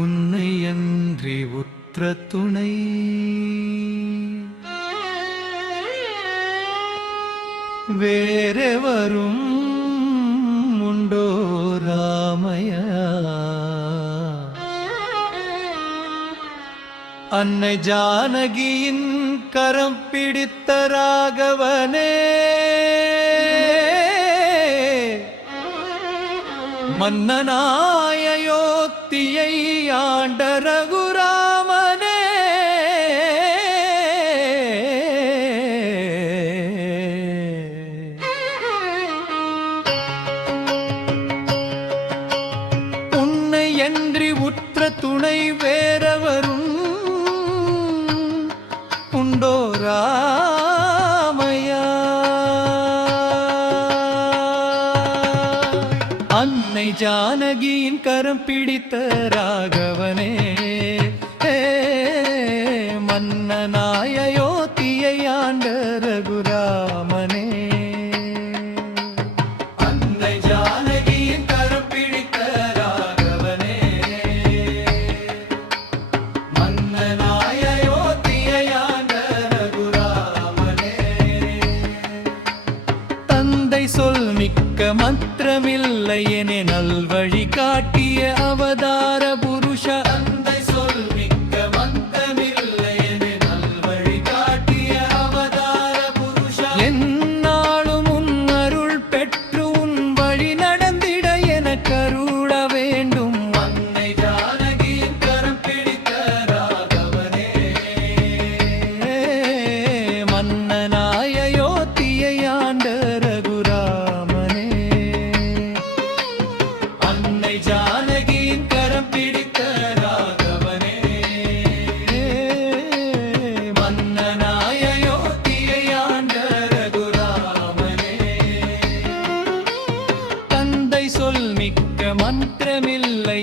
உன்னை அன்றி உற்ற துணை வேறெவரும் உண்டோ ராமையா. அன்னை ஜானகியின் கரம் பிடித்த ராகவனே, மன்னனாய யோத்தியை ஆண்ட ரகுராமனே, உன்னை அன்றி உற்ற துணை வேறவரும் உண்டோ ராமையா. அன்னை ஜானகியின் கரம் பிடித்த ராகவனே, மன்னனாய யோத்தியை ஆண்ட ரகுராமனே. அன்னை ஜானகியின் கரம் பிடித்த ராகவனே, மன்னனாய யோத்தியை ஆண்ட ரகுராமனே. தந்தை சொல் மிக்க மந்திரமில்லை என நல்வழி காட்டிய அவதார புருஷ. தந்தை சொல் மிக்க மந்திரமில்லை என நல்வழி காட்டிய அவதார புருஷ. என்னாலும் உன் அருள் பெற்று உன் வழி நடந்திட என கருள வேண்டும். அன்னை ஜானகியின் கரம் பிடித்த ராகவனே, மன்னனாய யோத்தியை ஆண்ட ரகுராமனே. அன்னை ஜானகியின் கரம் பிடித்த ராகவனே, மன்னனாய யோத்தியை ஆண்ட ரகுராமனே. தந்தை சொல் மிக்க மந்திரமில்லை